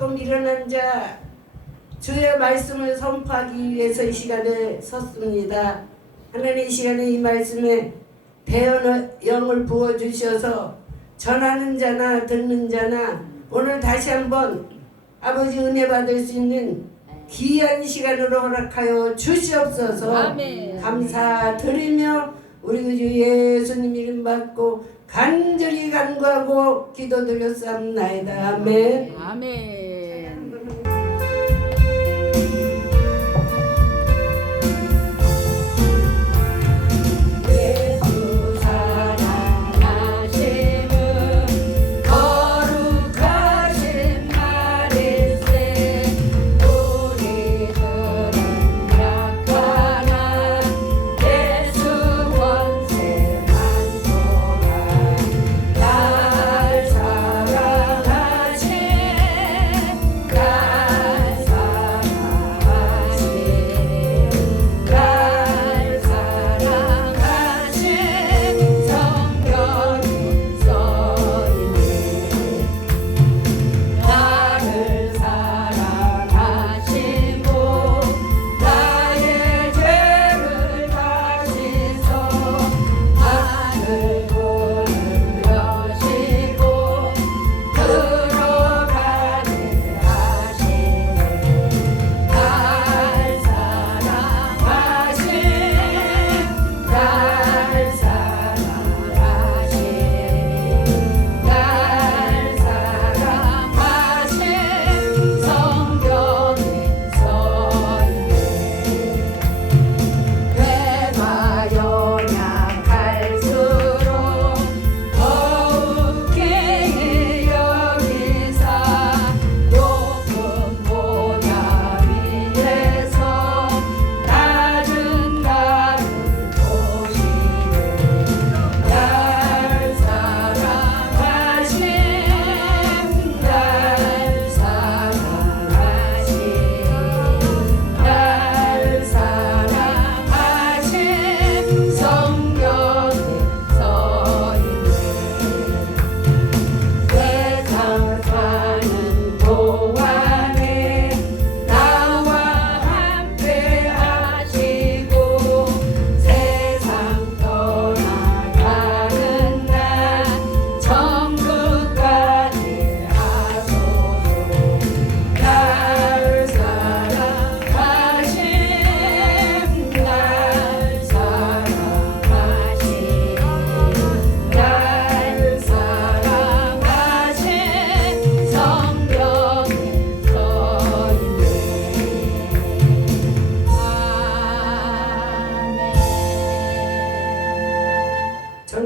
조금 일어난 자 주의 말씀을 선포하기 위해서 이 시간에 섰습니다. 하나님 이 시간에 이 말씀에 배어의 영을 부어주셔서 전하는 자나 듣는 자나 오늘 다시 한번 아버지 은혜 받을 수 있는 귀한 시간으로 허락하여 주시옵소서. 아멘. 감사드리며 우리 주 예수님 이름 받고 간절히 간구하고 기도드렸사옵나이다. 아멘. 아멘.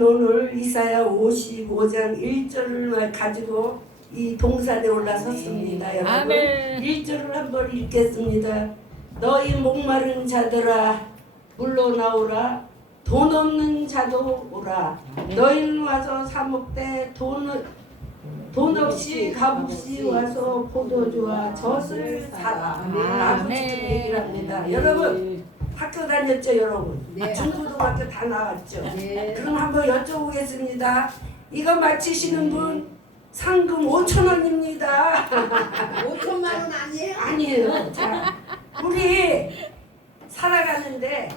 오늘 이사야 55장 1절을 가지고 이 동산에 올라섰습니다. 여러분 아멘. 1절을 한번 읽겠습니다. 너희 목마른 자들아 물로 나오라. 돈 없는 자도 오라. 너희는 와서 사 먹되 돈 없이 값 없이 와서 포도주와 젖을 사라. 아버지 좀 얘기를 합니다. 여러분 학교 다녔죠 여러분? 네. 중고등학교 다 나왔죠? 네. 그럼 한번 여쭤보겠습니다. 이거 마치시는 분 상금 5,000원입니다. 5천만 원 아니에요? 아니에요. 자, 우리 살아가는데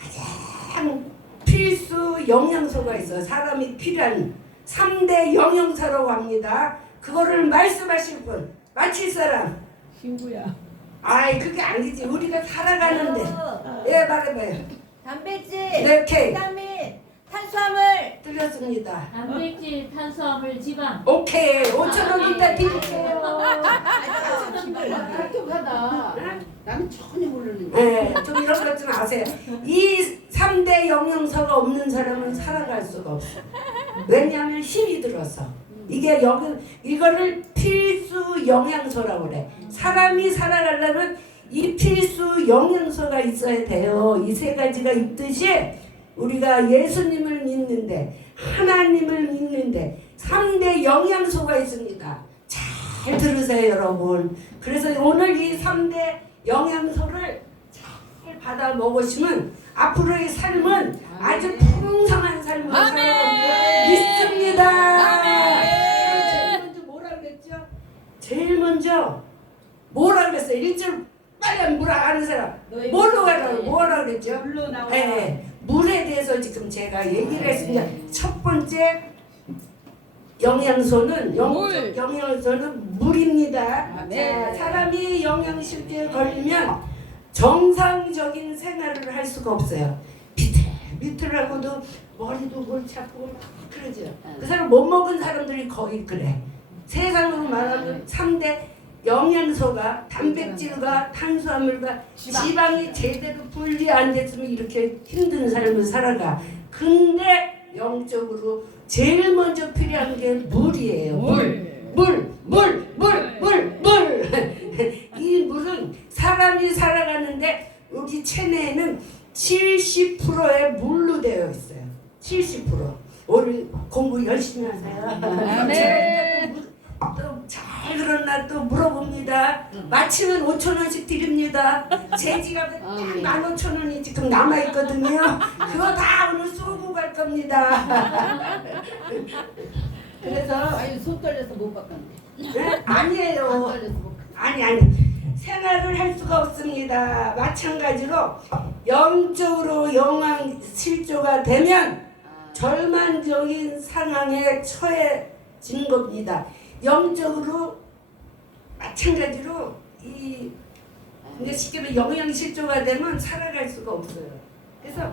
가장 필수 영양소가 있어요. 사람이 필요한 3대 영양소라고 합니다. 그거를 말씀하실 분, 마칠 사람. 친구야. 아이 그게 아니지. 우리가 살아가는데. 예, 말해봐요. 단백질, 네, 오케이. 비타민, 탄수화물. 틀렸습니다. 단백질, 탄수화물, 지방. 오케이. 5,000원 이따 드릴게요. 똑똑하다. 나는 전혀 모르는 거. 네, 좀 이런 것 좀 아세요. 이 3대 영양소가 없는 사람은 살아갈 수가 없어. 왜냐하면 힘이 들어서. 이게 이거를 필수 영양소라고 그래. 사람이 살아가려면 이 필수 영양소가 있어야 돼요. 이 세 가지가 있듯이 우리가 예수님을 믿는데 하나님을 믿는데 3대 영양소가 있습니다. 잘 들으세요 여러분. 그래서 오늘 이 3대 영양소를 잘 받아 먹으시면 앞으로의 삶은 아주 풍성한 삶으로 살아가길 믿습니다. 아멘. 먼저 뭐라 그랬죠? 제일 먼저 뭐라 그랬어요? 일절 빨리 뭐라 아는 사람 뭘로 가라고 뭐라 그랬죠? 물로 나오라. 네, 물에 대해서 지금 제가 얘기를 했습니다. 첫 번째 영양소는 물. 영양소는 물입니다. 아, 네. 자, 사람이 영양실조에 걸리면 정상적인 생활을 할 수가 없어요. 비틀하고도 머리도 골치 아프고 막 그러죠. 그 사람 못 먹은 사람들이 거의 그래. 세상으로 말하면 3대 영양소가 단백질과 탄수화물과 지방이 제대로 분리 안 됐으면 이렇게 힘든 삶을 살아가. 근데 영적으로 제일 먼저 필요한 게 물이에요. 물. 이 물은 사람이 살아가는데 우리 체내에는 70%의 물로 되어 있어요. 70%. 오늘 공부 열심히 하세요. 네. 또잘 그러나 또 물어봅니다. 마치면 5,000원씩 드립니다. 제 지갑에 딱 15,000원이 지금 남아 있거든요. 그거 다 오늘 쏘고 갈 겁니다. 그래서 아니 손 떨려서 못 바꿨네. 네? 아니에요. 손 떨려서 못 바꿨네. 아니 생활을 할 수가 없습니다. 마찬가지로 영적으로 영양 실조가 되면 절망적인 상황에 처해진 겁니다. 영적으로 마찬가지로 근데 쉽게 말하면 영양 실조가 되면 살아갈 수가 없어요. 그래서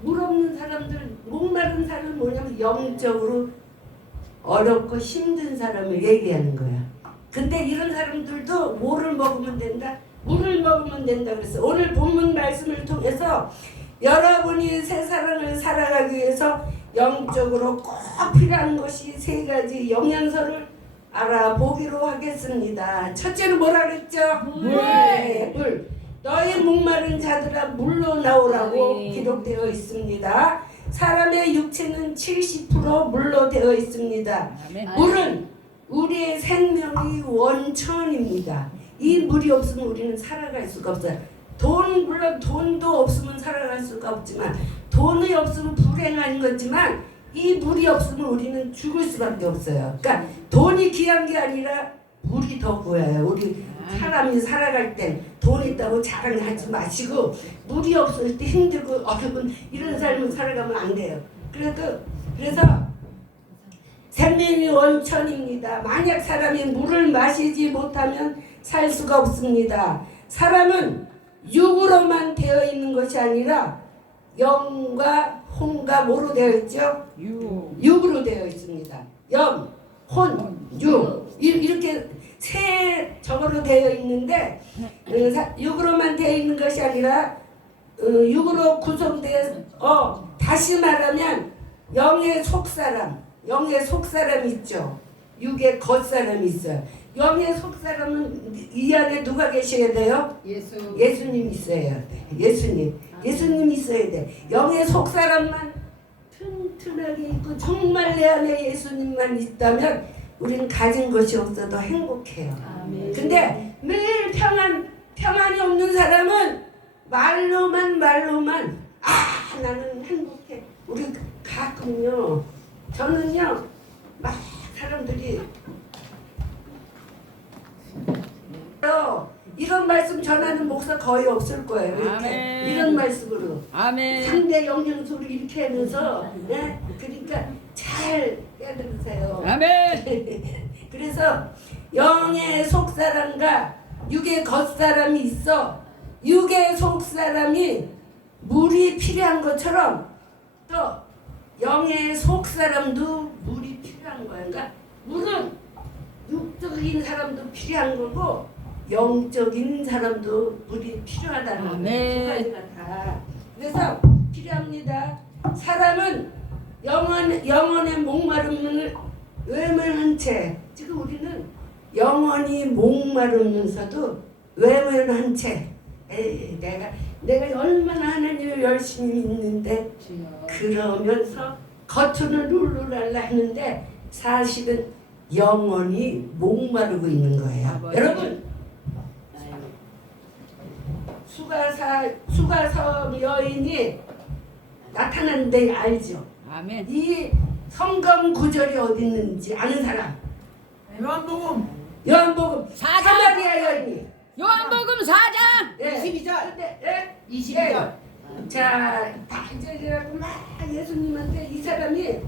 물 없는 사람들, 목마른 사람은 뭐냐면 영적으로 어렵고 힘든 사람을 얘기하는 거야. 근데 이런 사람들도 물을 먹으면 된다. 물을 먹으면 된다 그랬어. 오늘 본문 말씀을 통해서 여러분이 새 사랑을 살아가기 위해서 영적으로 꼭 필요한 것이 3가지 영양소를 알아보기로 하겠습니다. 첫째는 뭐라 그랬죠? 물. 네, 물. 너희 목마른 자들아 물로 나오라고 아멘. 기록되어 있습니다. 사람의 육체는 70% 물로 되어 있습니다. 물은 우리의 생명의 원천입니다. 이 물이 없으면 우리는 살아갈 수가 없어요. 물론 돈도 없으면 살아갈 수가 없지만 돈이 없으면 불행한 거지만 이 물이 없으면 우리는 죽을 수밖에 없어요. 그러니까 돈이 귀한 게 아니라 물이 더 구해요. 우리 사람이 살아갈 땐 돈 있다고 자랑하지 마시고 물이 없을 때 힘들고 어려운 이런 삶을 살아가면 안 돼요. 그래서 생명의 원천입니다. 만약 사람이 물을 마시지 못하면 살 수가 없습니다. 사람은 육으로만 되어 있는 것이 아니라 영과 혼과 뭐로 되어 있죠? 육으로 되어 있습니다. 영, 혼, 육 이렇게 세 저거로 되어 있는데 육으로만 되어 있는 것이 아니라 육으로 구성되어 다시 말하면 영의 속사람이 있죠. 육의 겉사람이 있어요. 영의 속사람은 이 안에 누가 계셔야 돼요? 예수님 있어야 돼. 예수님 있어야 돼. 영의 속사람만 튼튼하게 있고 정말 내 안에 예수님만 있다면 우리는 가진 것이 없어도 행복해요. 근데 매일 평안이 없는 사람은 말로만 나는 행복해. 우리 가끔요 저는요 막 사람들이 이런 말씀 전하는 목사 거의 없을 거예요. 이렇게 아멘. 이런 말씀으로 아멘. 상대 영양소를 이렇게 하면서 네? 그러니까 잘 깨달으세요. 아멘. 그래서 영의 속사람과 육의 겉사람이 있어. 육의 속사람이 물이 필요한 것처럼 또 영의 속사람도 물이 필요한 거야. 그러니까 물은 육적인 사람도 필요한 거고 영적인 사람도 물이 필요하다는 거예요. 아멘. 두 가지가 다. 그래서 필요합니다. 사람은 영혼의 목마름을 외면한 채 지금 우리는 영원히 목마르면서도 외면한 채 내가 얼마나 하나님을 열심히 믿는데 그러면서 겉으로는 룰루랄라 하는데 사실은 영원히 목마르고 있는 거예요. 여러분 수가섬 여인이 나타났는데 알죠? 아멘. 이 성경 구절이 어디 있는지 아는 사람? 요한복음 요한복음 사장. 사마리아 여인이. 요한복음 4장. 예. 22절. 근데 예? 22절. 자, 이제라고 막 예수님한테 이 사람이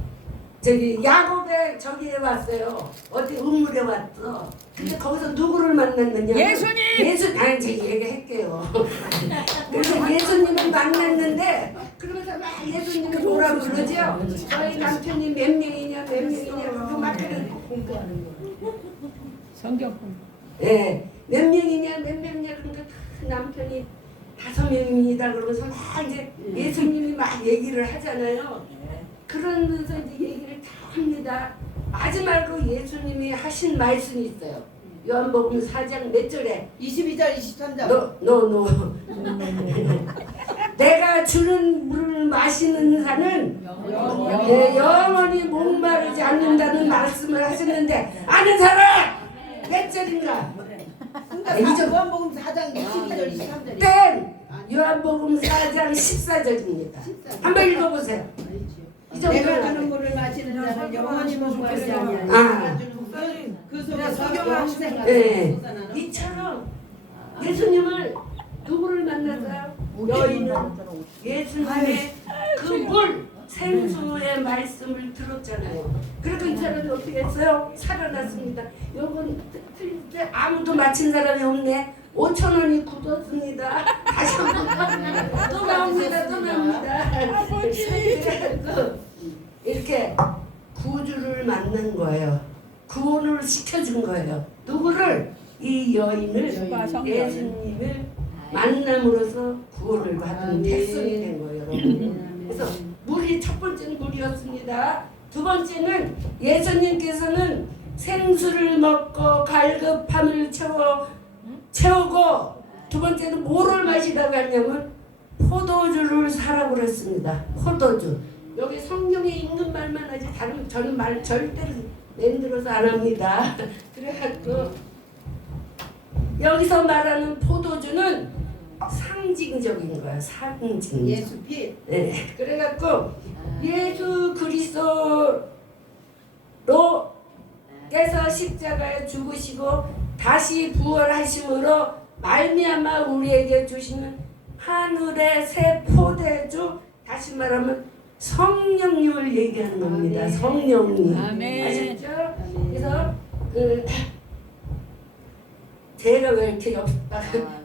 저기 야곱의 저기에 왔어요. 어디 음물에 왔어. 근데 거기서 누구를 만났느냐? 예수님! 아니 제가 얘기할게요. 그래서 예수님을 만났는데 그러면서 막 예수님이 뭐라 그러죠? 저희 남편이 몇 명이냐 그거 막 그러는. 성경. 예, 몇 명이냐 그러니까 그 남편이 5명입니다. 그러면서 막 이제 예수님이 막 얘기를 하잖아요. 그러면서 이제 얘기를 다 합니다. 마지막으로 예수님이 하신 말씀이 있어요. 요한복음 4장 몇 절에 22절, 23절. 너 내가 주는 물을 마시는 자는 영원히 목마르지 않는다는 말씀을 하셨는데 아는 사람 몇 절인가? 그러니까 요한복음 4장 22절, 23절. 땡! 요한복음 4장 14절입니다. 한번 읽어보세요. 이 내가 주는 정도는 물을 마시는 자는 영원히 목마르지 아니하리라. 아. 그 속에 성경을 항상 네. 이처럼 예수님을 누구를 만났어요? 여인은 예수님의 그 물 생수의 말씀을 들었잖아요. 그래도 이 사람이 어떻게 했어요? 살아났습니다. 요건 아무도 맞힌 사람이 없네. 5,000원이 굳었습니다. 다시 한번 또 나옵니다. 또 나옵니다. 그래서 이렇게 구주를 만난 거예요. 구원을 시켜준 거예요. 누구를? 이 여인을 예수님을 만남으로써 구원을 받은 백성이 된 거예요. 여러분. 그래서 물이 첫 번째는 물이었습니다. 두 번째는 예수님께서는 생수를 먹고 갈급함을 채우고 두 번째는 뭐를 마시다가 했냐면 포도주를 사라고 그랬습니다. 포도주. 여기 성경에 있는 말만 하지 다른 저는 말 절대로 만들어서 안 합니다. 그래갖고 여기서 말하는 포도주는 상징적인 거야. 상징. 예수 피. 네. 그래갖고 예수 그리스도로 께서 십자가에 죽으시고 다시 부활하심으로 말미암아 우리에게 주시는 하늘의 새 포도주, 다시 말하면 성령님을 얘기하는 겁니다. 아멘. 성령님. 아멘. 아셨죠? 그래서 제가 왜 이렇게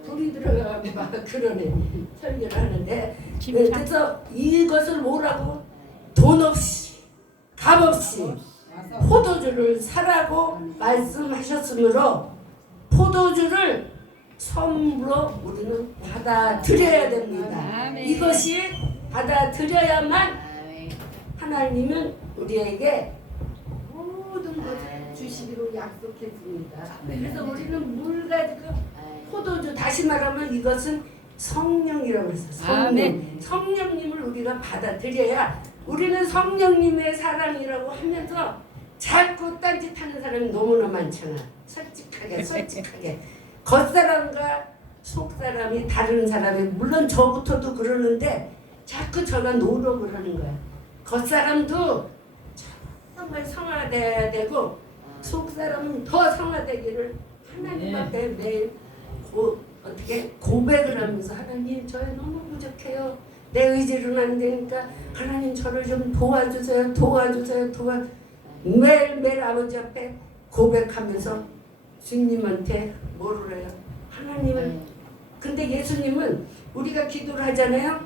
불이 들어가고 막 그러네 설교를 하는데, 그래서 이것을 뭐라고? 돈 없이 값 없이 포도주를 사라고 말씀하셨으므로 포도주를 선물로 우리는 받아들여야 됩니다. 아멘. 이것이 받아들여야만 하나님은 우리에게 모든 것을 주시기로 약속했습니다. 그래서 우리는 물 가지고 포도주, 다시 말하면 이것은 성령이라고 했어요. 성령. 아멘. 성령님을 우리가 받아들여야, 우리는 성령님의 사랑이라고 하면서 자꾸 딴짓하는 사람이 너무나 많잖아. 솔직하게 겉사람과 속사람이 다른 사람이, 물론 저부터도 그러는데 자꾸 저가 노력을 하는 거야. 겉사람도 정말 성화돼야 되고 속사람은 더 성화되기를 하나님 앞에 매일 어떻게 고백을 하면서, 하나님 저희 너무 부족해요. 내 의지로는 안 되니까 하나님 저를 좀 도와주세요. 매일매일 아버지 앞에 고백하면서 주님한테 뭐를 해요? 하나님을. 근데 예수님은 우리가 기도를 하잖아요.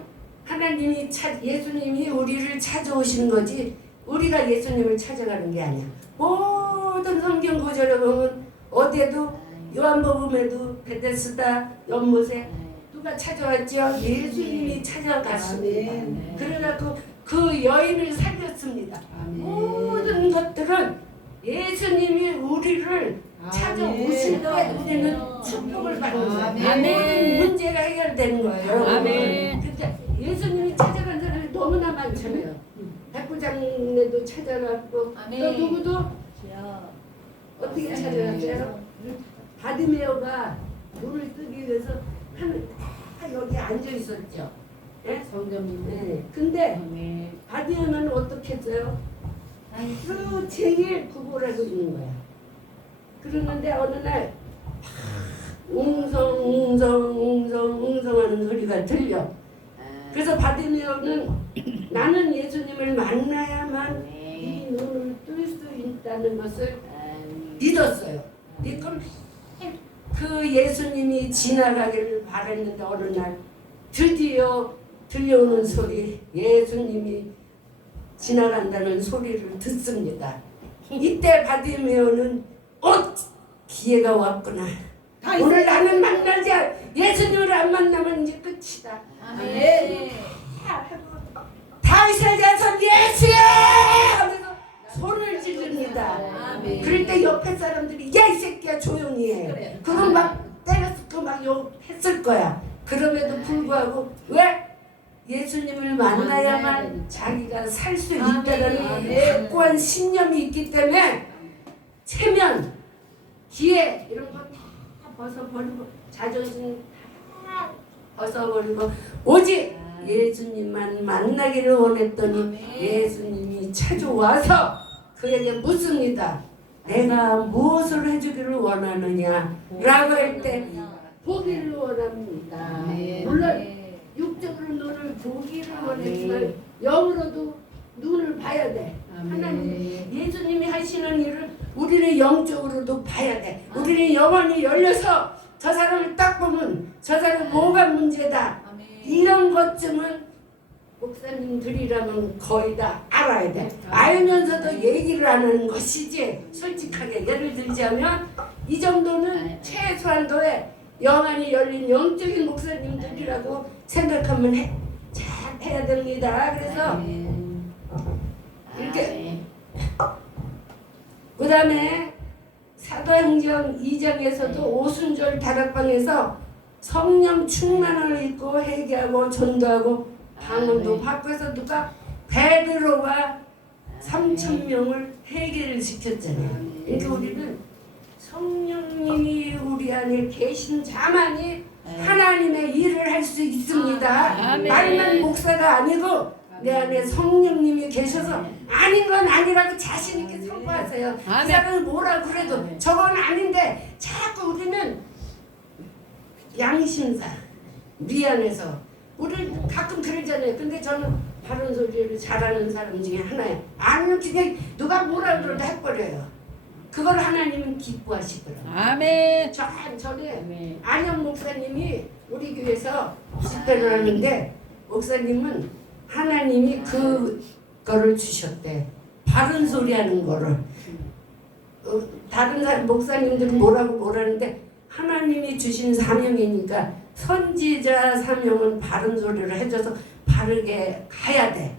하나님이 예수님이 우리를 찾아오시는 거지 우리가 예수님을 찾아가는 게 아니야. 모든 성경 구절에 보면 어디에도, 요한복음에도 베데스다 연못에 누가 찾아왔죠? 예수님이 찾아갔습니다. 그래갖고 그 여인을 살렸습니다. 모든 것들은 예수님이 우리를 찾아오실 때 우리는 축복을 받는 거예요. 모든 문제가 해결되는 거예요. 아멘. 근데 예수님이 찾아간 사람이 너무나 많잖아요. 백부장네도 찾아갔고, 또 누구도 어떻게 찾아갔어요? 바디메오가 물을 뜨기 위해서 여기 앉아 있었죠. 네? 성경님. 네. 근데 바디메오는 어떻게 했어요? 하루 종일 구걸하고 있는 거야. 그러는데 어느 날 웅성하는 소리가 들려. 그래서 바디메오는 나는 예수님을 만나야만 이 눈을 뜰 수 있다는 것을 믿었어요. 그럼 그 예수님이 지나가기를 바랐는데 어느 날 드디어 들려오는 소리, 예수님이 지나간다는 소리를 듣습니다. 이때 바디메오는 기회가 왔구나. 오늘 나는 만나지 예수님을 안 만나면 이제 끝이다. 아멘. 다윗의 자손 예수야 하면서 손을 지릅니다. 아멘. 그럴 때 옆에 사람들이 야 이 새끼야 조용히 해. 그럼 막 때렸고 막 욕했을 거야. 그럼에도 불구하고 왜? 예수님을 만나야만 자기가 살 수 있다는 확고한 신념이 있기 때문에 체면, 기회 이런 거 다 벗어버리고 자존심 다 벗어버리고 오직 예수님만 만나기를 원했더니 예수님이 찾아와서 그에게 묻습니다. 내가 무엇을 해주기를 원하느냐 라고 할 때 보기를 원합니다. 물론 육적으로 눈을 보기를 원했지만 영으로도 눈을 봐야 돼. 하나님 예수님이 하시는 일을 우리는 영적으로도 봐야 돼. 우리는 영혼이 열려서 저 사람을 딱 보면 저 사람 뭐가 문제다. 이런 것쯤은 목사님들이라면 거의 다 알아야 돼. 알면서도 얘기를 안 하는 것이지. 솔직하게 예를 들자면 이 정도는 최소한도의 영안이 열린 영적인 목사님들이라고 생각하면 잘 해야 됩니다. 그래서 이렇게 그 다음에 사도행전 2장에서도 오순절 다락방에서 성령 충만을 입고 회개하고 전도하고 방언도 받고 해서 누가 베드로가 3,000명을 회개를 시켰잖아요. 그러니까 우리는 성령님이 우리 안에 계신 자만이 하나님의 일을 할 수 있습니다. 말만 목사가 아니고 내 안에 성령님이 계셔서 아닌 건 아니라고 자신 있게 선포하세요. 그 사람은 뭐라 그래도 저건 아닌데 자꾸 우리는 양심사 미안해서 우리는 가끔 그러잖아요. 근데 저는 바른 소리를 잘하는 사람 중에 하나예요. 아니면 그냥 누가 뭐라 그러도 해버려요. 그걸 하나님은 기뻐하시더라고요. 아멘. 전에 안영 목사님이 우리 교회에서 집회를 하는데 목사님은 하나님이 그거를 주셨대. 바른 소리 하는 거를. 다른 목사님들은 뭐라고 하는데 하나님이 주신 사명이니까 선지자 사명은 바른 소리를 해줘서 바르게 가야 돼.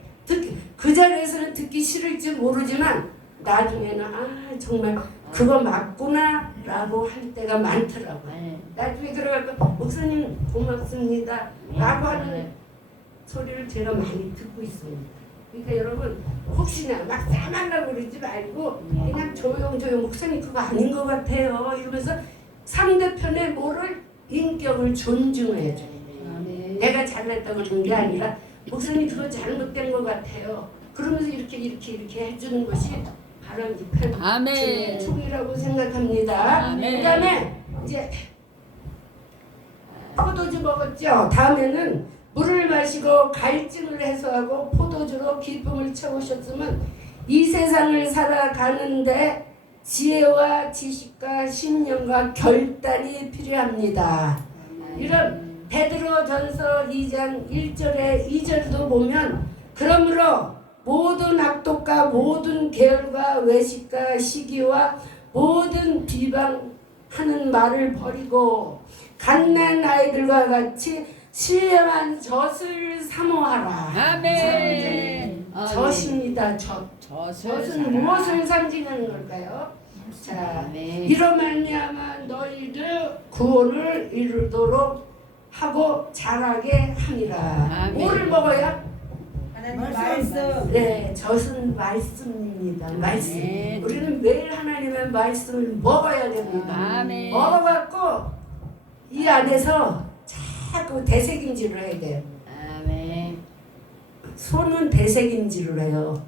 그 자리에서는 듣기 싫을지 모르지만 나중에는 정말 그거 맞구나 라고 할 때가 많더라고요. 나중에 그래갖고 목사님 고맙습니다 라고 하는 소리를 제가 많이 듣고 있습니다. 그러니까 여러분 혹시나 막 싸말라고 그러지 말고 그냥 조용조용 목사님 그거 아닌 것 같아요 이러면서 상대편의 뭐를 인격을 존중해줘. 내가 잘났다고 그러는 게 아니라 목사님 그거 잘못된 것 같아요. 그러면서 이렇게 해주는 것이 바람직한 총이라고 생각합니다. 그 다음에 이제 포도주 먹었죠. 다음에는 물을 마시고 갈증을 해소하고 포도주로 기쁨을 채우셨으면 이 세상을 살아가는데 지혜와 지식과 신념과 결단이 필요합니다. 이런 베드로전서 2장 1절에 2절도 보면 그러므로 모든 악독과 모든 계열과 외식과 시기와 모든 비방하는 말을 버리고 갓난 아이들과 같이 신령한 젖을 사모하라. 아멘. 젖입니다. 젖은 무엇을 상징하는 걸까요? 자, 이로 말미암아 너희들 구원을 이루도록 하고 자라게 함이라. 뭐를 먹어야? 말씀. 네, 젖은 말씀입니다. 말씀. 우리는 매일 하나님의 말씀을 먹어야 됩니다. 먹어갖고 이 안에서 자꾸 되새김질을 해야 돼요. 손은 되새김질을 해요.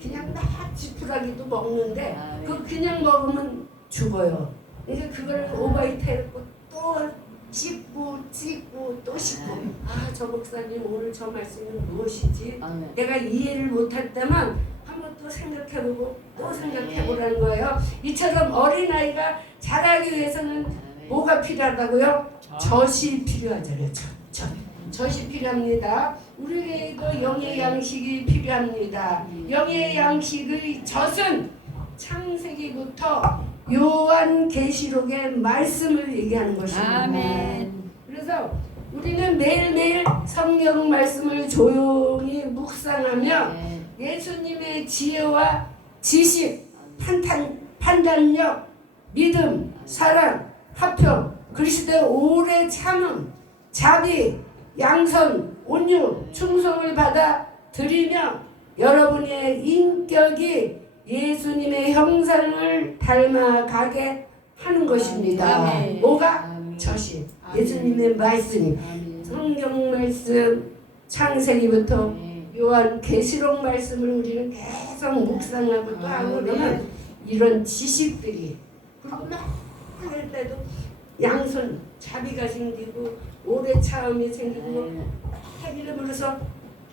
그냥 막 지푸라기도 먹는데 그 그냥 먹으면 죽어요. 이제 그걸 오바이트 했고 또 씻고 씻고 또 씻고 아 저 목사님 오늘 저 말씀은 무엇이지? 내가 이해를 못할 때만 한번 또 생각해보고 또 생각해보라는 거예요. 이처럼 어린아이가 자라기 위해서는 뭐가 필요하다고요? 젖이 필요하잖아요. 젖이 필요합니다. 우리에게도 영의 양식이 필요합니다. 영의 양식의 젖은 창세기부터 요한계시록의 말씀을 얘기하는 것입니다. 아멘. 그래서 우리는 매일매일 성경 말씀을 조용히 묵상하며 예수님의 지혜와 지식, 판단력, 믿음, 사랑, 화평, 그리스도의 오래 참음, 자비, 양선, 온유, 충성을 받아 드리며 여러분의 인격이 예수님의 형상을 닮아가게 하는 것입니다. 아멘. 뭐가? 젖이 예수님의 말씀이 성경 말씀 창세기부터 요한 계시록 말씀을 우리는 계속 묵상하고 또 하고 그러면 이런 지식들이 그리고 할 때도 양손 자비가 생기고 오래 참음이 생기고 하기를 그래서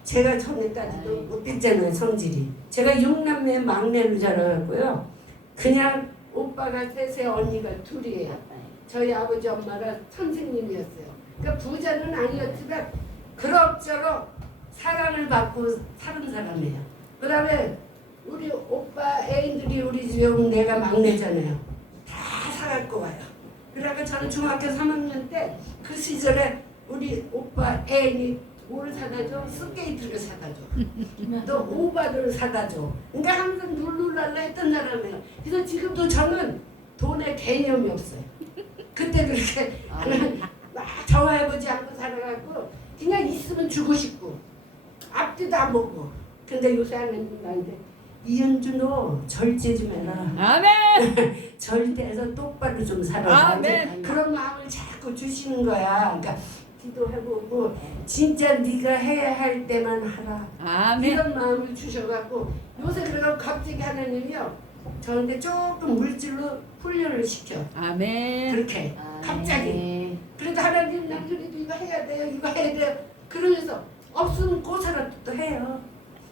제가 전에까지도 못했잖아요. 성질이 제가 6남매 막내로 자라고요. 그냥 오빠가 셋에 언니가 둘이에요. 저희 아버지 엄마가 선생님이었어요. 그러니까 부자는 아니었지만 그럭저럭 사랑을 받고 사는 사람이에요. 그 다음에 우리 오빠 애인들이 우리 집에 오면 내가 막내잖아요. 다 사갖고 와요. 그러니까 저는 중학교 3학년 때 그 시절에 우리 오빠 애인이 뭘 사다 줘? 스케이트를 사다 줘. 또 오바를 사다 줘. 그러니까 항상 룰루랄라 했던 사람이에요. 그래서 지금도 저는 돈에 개념이 없어요. 그때 그렇게 막 좋아해보지 않고 살아가고 그냥 있으면 주고 싶고 앞뒤도 안 보고. 근데 요새 하는 나한테 이현주 너 절제 좀 해라. 아멘. 절제해서 똑바로 좀 살아라. 아멘. 그런 마음을 자꾸 주시는 거야. 그러니까 기도해보고 진짜 네가 해야 할 때만 하라. 아멘. 이런 마음을 주셔갖고 요새 그래서 갑자기 하나님이요 저한테 조금 물질로 훈련을 시켜. 아멘. 그렇게 갑자기. 그래도 하나님 난 그래도 이거 해야 돼요. 이거 해야 돼요. 그러면서 없으면 고사라도 또 해요.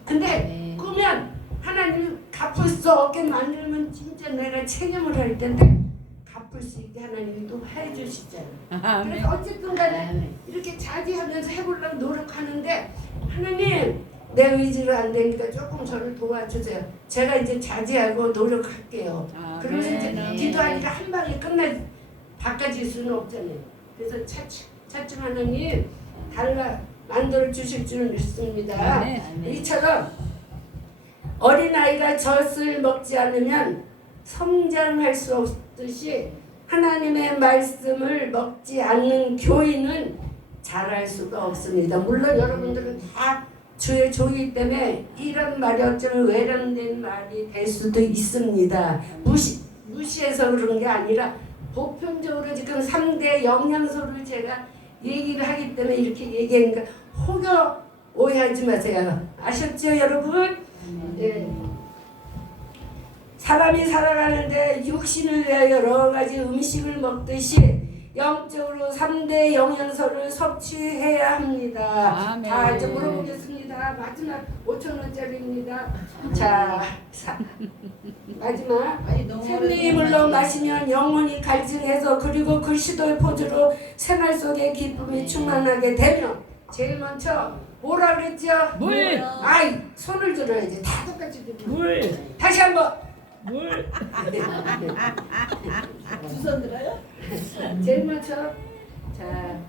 근데 꾸면 하나님 갚을 수 없게 만들면 진짜 내가 체념을 할 텐데 갚을 수 있게 하나님이 또 해주시잖아요. 아멘. 그래서 어쨌든 간에 이렇게 자제하면서 해보려고 노력하는데 하나님 내 의지로 안 되니까 조금 저를 도와주세요. 제가 이제 자제하고 노력할게요. 그러면서 이제 기도하니까 한 방에 바꿔질 수는 없잖아요. 그래서 차츰 하나님 만들어 주실 줄 믿습니다. 이처럼 어린아이가 젖을 먹지 않으면 성장할 수 없듯이 하나님의 말씀을 먹지 않는 교인은 자랄 수가 없습니다. 물론 여러분들은 다 주의 종이기 때문에 이런 말이 어쩌면 외람된 말이 될 수도 있습니다. 무시해서 그런 게 아니라 보편적으로 지금 3대 영양소를 제가 얘기를 하기 때문에 이렇게 얘기하니까 혹여 오해하지 마세요. 아셨죠 여러분? 네. 사람이 살아가는데 육신을 위하여 여러 가지 음식을 먹듯이 영적으로 3대 영양소를 섭취해야 합니다. 아멘. 자 이제 물어보겠습니다. 마지막 5,000원짜리입니다. 자 마지막 샘물로 마시면 영혼이 갈증해서 그리고 그리스도의 포즈로 생활 속에 기쁨이 충만하게 되며 제일 먼저 뭐라 그랬죠? 물. 아이 손을 들어야지. 다 똑같이 들어. 물. 다시 한번. 물. 두 손 들어요? 제일 먼저 자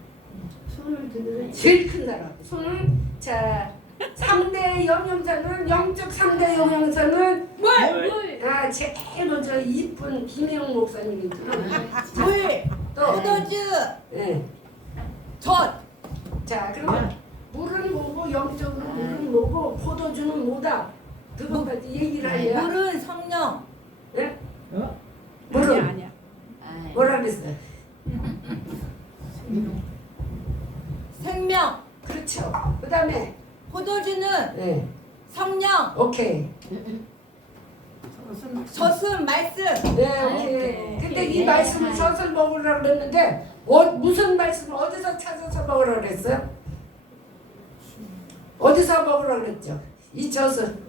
손을 드는 제일 큰 사람. 손을 자 3대 영양사는 영적 3대 영양사는 물. 아 제일 먼저 이쁜 김혜영 목사님이 들어요. 물, 또 포도주, 네. 젖. 자 그러면 물은 뭐고 영적으로 물은 뭐고 포도주는 뭐다 그것까지 얘기를 하냐? 물은 성령. 네? 어? 물은 아니야. 뭐라 그랬어요? 생명. 그렇죠. 그 다음에 포도주는 네 성령. 오케이 무슨 젖은 말씀. 네, 오케이. 근데 이 네. 말씀을 젖을 먹으려고 그랬는데 무슨 말씀을 어디서 찾아서 먹으라고 그랬어요? 어디서 먹으라고 그랬죠? 이 젖을.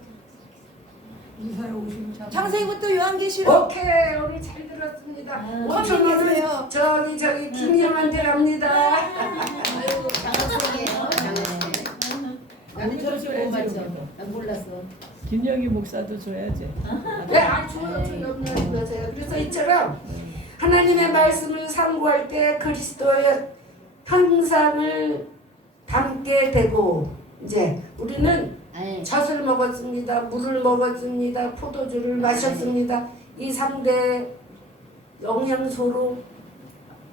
이사에 오신 참. 창세기부터 요한계시록. 오케이, 오늘 잘 들었습니다. 컴퓨터 5천원은 저기 김희영한테 갑니다. 아유 장학생이에요. 장학생. 나는 저렇게 못 맞죠. 난 몰랐어. 김영희 목사도 줘야지. 네, 주요 마세요. 그래서 이처럼 하나님의 말씀을 상고할 때 그리스도의 형상을 담게 되고 이제 우리는 젖을 먹었습니다. 물을 먹었습니다. 포도주를 마셨습니다. 이 3대 영양소로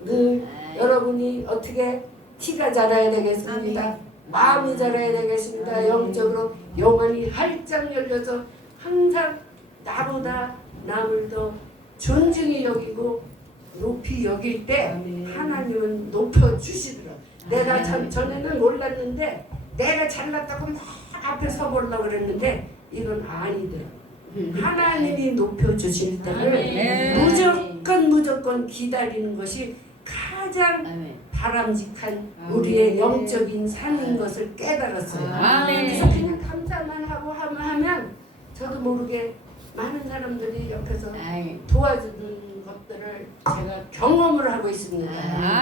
늘 여러분이 어떻게 키가 자라야 되겠습니다. 마음이 자라야 되겠습니다. 영적으로 영혼이 활짝 열려서 항상 나보다 남을 더 존중히 여기고 높이 여길 때 하나님은 높여주시더라. 내가 전에는 몰랐는데 내가 잘났다고 막 앞에 서보려고 그랬는데 이건 아니더라. 하나님이 높여주실 때를 무조건 기다리는 것이 가장 바람직한 우리의 영적인 삶인 것을 깨달았어요. 그래서 그냥 감사만 하고 하면 저도 모르게 많은 사람들이 옆에서 도와주는 것들을 제가 경험을 하고 있습니다.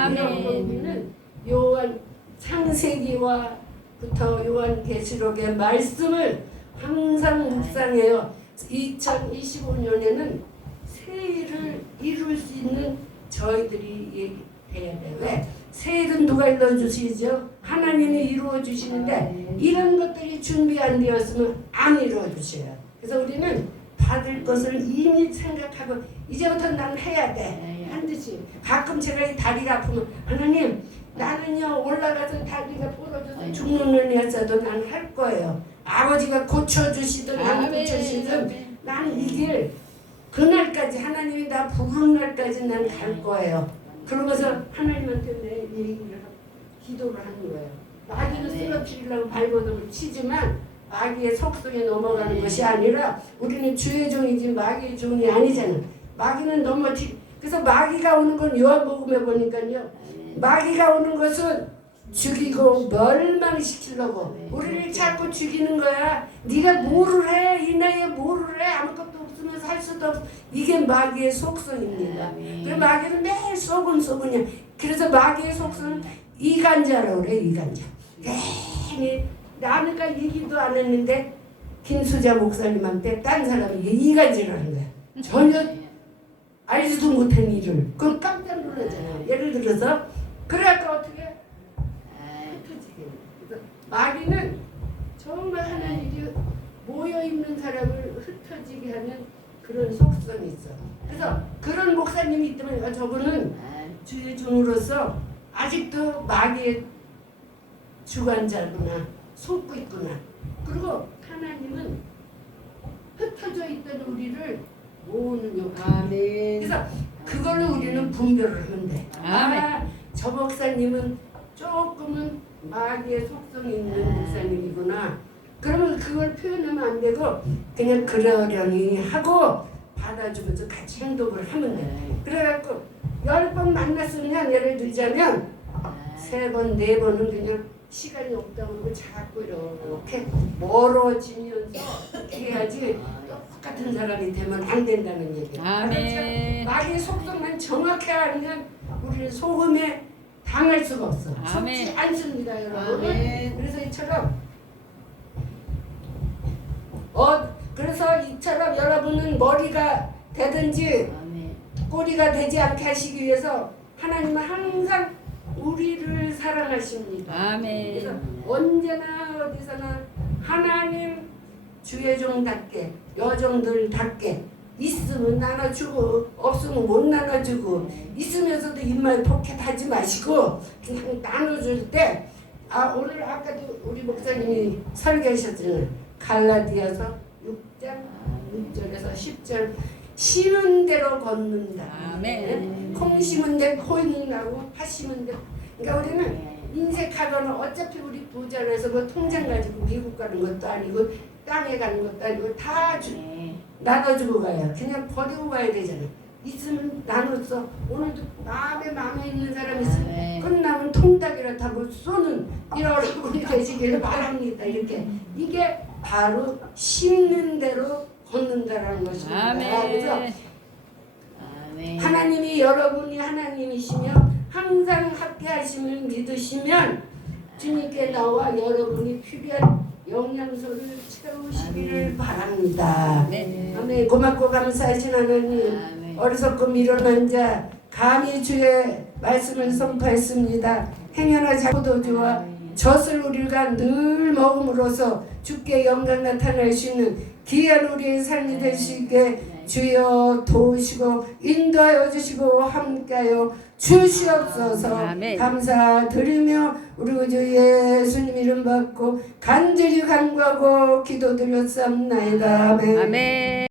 이런 우리는 요한 창세기와부터 요한계시록의 말씀을 항상 묵상해요. 2025년에는 새해를 이룰 수 있는 저희들이 해야 돼요. 왜? 새해는 누가 이루어주시죠? 하나님이 이루어주시는데 이런 것들이 준비 안 되었으면 안 이루어주셔요. 그래서 우리는 받을 것을 이미 생각하고 이제부터 난 해야 돼. 반드시. 가끔 제가 이 다리가 아프면 하나님 나는요 올라가서 다리가 부러져서 죽는 놈이었어도 난 할 거예요. 아버지가 고쳐주시든 안 고쳐주시든 난 이 길 그날까지 하나님이 나 부르는 날까지 난 갈 거예요. 그러면서 하나님한테 내 얘기를 하고 기도를 하는 거예요. 마귀는 쓰러뜨리려고 발버둥을 치지만 마귀의 속성에 넘어가는 것이 아니라 우리는 주의 종이지 마귀의 종이 아니잖아. 마귀는 그래서 마귀가 오는 건 요한복음에 보니까요. 마귀가 오는 것은 죽이고 멸망시키려고 우리를 자꾸 죽이는 거야. 네가 뭐를 해? 이 나이에 뭐를 해? 아무것도 없으면 살 수도 없어. 이게 마귀의 속성입니다. 그 마귀는 매일 속은이야. 그래서 마귀의 속성은 이간자라고 그래. 이간자. 괜히 나는가 얘기도 안 했는데 김수자 목사님한테 딴 사람이 이간질하는 거야. 전혀 알지도 못한 일을. 그건 깜짝 놀라잖아요. 예를 들어서 그래갖고 어떻게 흩어지게. 그래서 마귀는 정말 하나님이 모여있는 사람을 흩어지게 하는 그런 속성이 있어. 그래서 그런 목사님이 있다면 저분은 주의 종으로서 아직도 마귀의 주관자구나. 속고 있구나. 그리고 하나님은 흩어져 있던 우리를 모으는 역할. 그래서 그걸로 우리는 분별을 하면 돼. 저 목사님은 조금은 마귀의 속성이 있는 목사님이구나. 그러면 그걸 표현하면 안 되고 그냥 그러려니 하고 받아주면서 같이 행동을 하면 돼. 그래갖고 10번 만났으면 예를 들자면 3번, 4번은 그냥 시간이 없다고 그러고 자꾸 이렇게 멀어지면서 해야지 똑같은 사람이 되면 안 된다는 얘기예요. 아멘. 마귀의 속성만 정확히 알면 우리는 속음에 당할 수가 없어. 아멘. 속지 않습니다, 여러분. 그래서 이처럼 여러분은 머리가 되든지 꼬리가 되지 않게 하시기 위해서 하나님은 항상 우리를 사랑하십니다. 그래서 언제나 어디서나 하나님 주의 종답게 여종들답게 있으면 나눠주고 없으면 못 나눠주고 있으면서도 입만 포켓하지 마시고 그냥 나눠줄 때 오늘 아까도 우리 목사님이 설교하셨잖아요. 갈라디아서 6장 6절에서 10절 심은 대로 걷는다. 아멘. 콩 심은 데 콩이 나고 팥 심은 데. 그러니까 우리는 인색하거나 어차피 우리 부자로 해서 뭐 통장 가지고 미국 가는 것도 아니고 땅에 가는 것도 아니고 다 나눠주고 가요. 그냥 버리고 가야 되잖아. 있으면 나눠서 오늘도 마음에 있는 사람이 있으면 끝나면 통닭이라 타고 쏘는 이런 얼굴이 되시기를 바랍니다. 이렇게 이게 바로 심는 대로 걷는다라는 것입니다. 그래서 하나님이 여러분이 하나님이시며 항상 함께 하심을 믿으시면 주님께 나와 여러분이 필요한 영양소를 채우시기를 바랍니다. 아멘. 고맙고 감사하신 하나님, 어리석고 미련한 자 감히 주의 말씀을 선포했습니다. 행여나 포도주와 젖을 우리가 늘 먹음으로써 주께 영광 나타낼 수 있는 귀한 우리의 삶이 되시게 주여 도우시고 인도하여 주시고 함께하여 주시옵소서. 아멘. 감사드리며 우리 구주 예수님 이름 받고 간절히 간구하고 기도드렸사옵나이다. 아멘. 아멘.